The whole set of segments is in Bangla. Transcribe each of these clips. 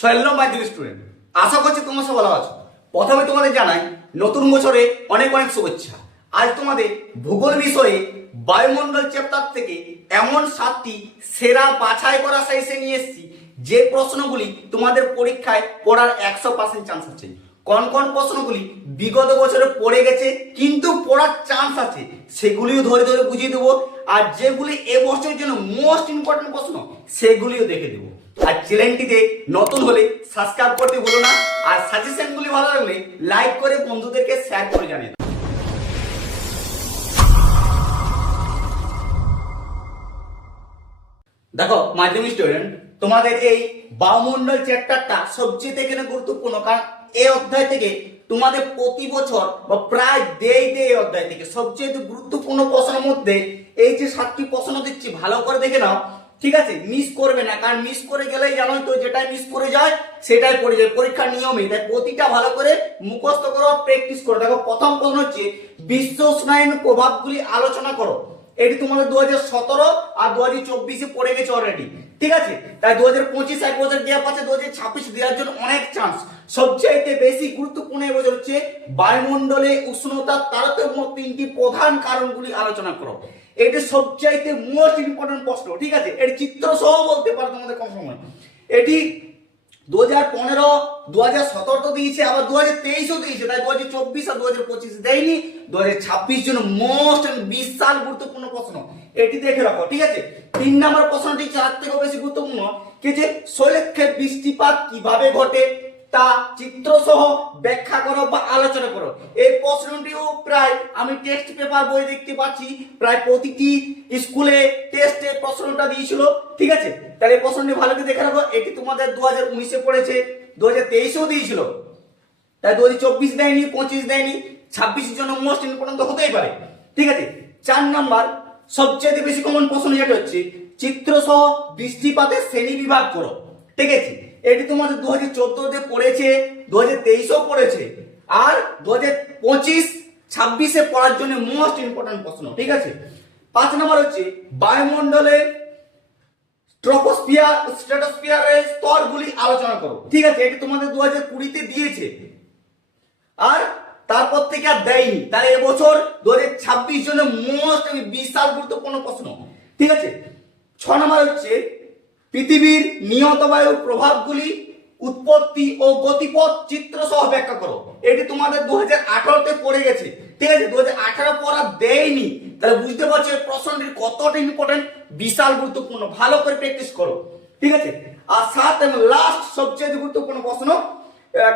শৈল্য মাধ্যমিক স্টুডেন্ট, আশা করছি তোমরা সব ভালো আছো। প্রথমে তোমাদের জানাই নতুন বছরে অনেক অনেক শুভেচ্ছা। আজ তোমাদের ভূগোল বিষয়ে বায়ুমণ্ডল চ্যাপ্টার থেকে এমন 7টি সেরা বাছাই করা সাইজে নিয়ে এসেছি যে প্রশ্নগুলি তোমাদের পরীক্ষায় পড়ার 100% চান্স আছে। কোন কোন প্রশ্নগুলি বিগত বছরে পড়ে গেছে কিন্তু পড়ার চান্স আছে সেগুলিও ধরে ধরে বুঝিয়ে দেবো, আর যেগুলি এবছরের জন্য মোস্ট ইম্পর্টেন্ট প্রশ্ন সেগুলিও দেখে দেবো। আর চ্যানেলটিতে নতুন হলে সাবস্ক্রাইব করতে ভুলো না, আর সাজেশনগুলি ভালো লাগলে লাইক করে বন্ধুদেরকে শেয়ার করে জানিয়ে দাও। দেখো মাধ্যমিক স্টুডেন্ট, তোমাদের এই বায়ুমণ্ডল চ্যাপ্টারটা সবচেয়ে এখানে গুরুত্বপূর্ণ, কারণ এই অধ্যায় থেকে তোমাদের প্রতি বছর বা প্রায় দেই অধ্যায় থেকে সবচেয়ে গুরুত্বপূর্ণ প্রশ্নের মধ্যে এই যে 7টি প্রশ্ন দিচ্ছি ভালো করে দেখে নাও, ঠিক আছে? মিস করবে না, কারণ মিস করে গেলেই জানোই তো যেটাই মিস করে যায় সেটাই পড়ে যায় পরীক্ষার নিয়মে। তাই প্রতিটা ভালো করে মুখস্থ করো, প্র্যাকটিস করো। দেখো প্রথম প্রশ্ন হচ্ছে বিশ্ব উষ্ণায়নের প্রভাবগুলি আলোচনা করো। এটি তোমাদের 2017 আর 2024 পড়ে গেছে অলরেডি, ঠিক আছে? তাই 2025 এক বছর গ্যাপ আছে, 2026 দেওয়ার জন্য অনেক চান্স। সবচাইতে বেশি গুরুত্বপূর্ণ এবছর হচ্ছে বায়ুমণ্ডলে উষ্ণতার তারতম্য 3টি প্রধান কারণগুলি আলোচনা করো। এটি সবচাইতে মোস্ট ইম্পর্টেন্ট প্রশ্ন, ঠিক আছে? এর চিত্র সহ বলতে পারো তোমাদের কম সময়। এটি 2015, 2017 তো দিয়েছে, আবার 2023ও দিয়েছে, তাই 2024 আর 2025 দেয়নি। 2026 জন্য মোস্ট বিশাল গুরুত্বপূর্ণ প্রশ্ন, এটি দেখে রাখো, ঠিক আছে? 3 নম্বর প্রশ্নটি তার থেকেও বেশি গুরুত্বপূর্ণ, কি যে শৈলক্ষেপ বৃষ্টিপাত কিভাবে ঘটে তা চিত্র সহ ব্যাখ্যা করো বা আলোচনা করো। এই প্রশ্নটিও প্রায় আমি টেক্সট পেপার বই দেখতে পাচ্ছি প্রায় প্রতিটি স্কুলে টেস্টে প্রশ্নটা দিয়েছিল, ঠিক আছে? তাহলে এই প্রশ্নটি ভালো করে দেখে রাখো। এটি তোমাদের 2019 পড়েছে, 2023ও দিয়েছিল, তাই 2024 দেয়নি, 25 দেয়নি, 26 জন্য মোস্ট ইম্পর্টেন্ট হতেই পারে, ঠিক আছে? 4 নাম্বার সবচেয়ে বেশি কমন প্রশ্ন যেটা হচ্ছে চিত্র সহ বৃষ্টিপাতের শ্রেণী বিভাগ করো, ঠিক আছে? এটি তোমাদের 2014 পড়েছে, 2023ও পড়েছে, আর 2025, 26 পড়ার জন্য মোস্ট ইম্পর্টেন্ট প্রশ্ন, ঠিক আছে? 5 নম্বর হচ্ছে বায়ুমণ্ডলে ট্রপোস্ফিয়ার স্ট্র্যাটোস্ফিয়ারের স্তরগুলি আলোচনা করো, ঠিক আছে? এটি তোমাদের 2020 দিয়েছে, আর তারপর থেকে আর দেয়নি। তাহলে এবছর 2026 জন্য মোস্ট বিশাল গুরুত্বপূর্ণ প্রশ্ন, ঠিক আছে? 6 নম্বর হচ্ছে পৃথিবীর নিয়ত বায়ুর প্রভাবগুলি উৎপত্তি ও গতিপথ চিত্র সহ ব্যাখ্যা করো। এটি তোমাদের 2018 পড়ে গেছে, ঠিক আছে? 2018 পড়া দেয়নি, তাহলে বুঝতে পারছো এই প্রশ্নটি কতটা ইম্পর্টেন্ট, বিশাল গুরুত্বপূর্ণ। ভালো করে প্র্যাকটিস করো, ঠিক আছে? আর 7 এবং লাস্ট সবচেয়ে গুরুত্বপূর্ণ প্রশ্ন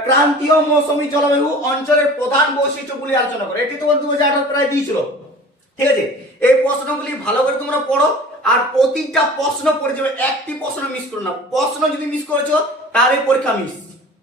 ক্রান্তীয় মৌসুমী জলবায়ু অঞ্চলের প্রধান বৈশিষ্ট্যগুলি আলোচনা করো। এটি তোমার 2018 প্রায় দিয়েছিল, ঠিক আছে? এই প্রশ্নগুলি ভালো করে তোমরা পড়ো, আর প্রতিটা প্রশ্ন পড়ে যাবে, একটি প্রশ্ন মিস করো না। প্রশ্ন যদি মিস করেছো তাহলে পরীক্ষা মিস।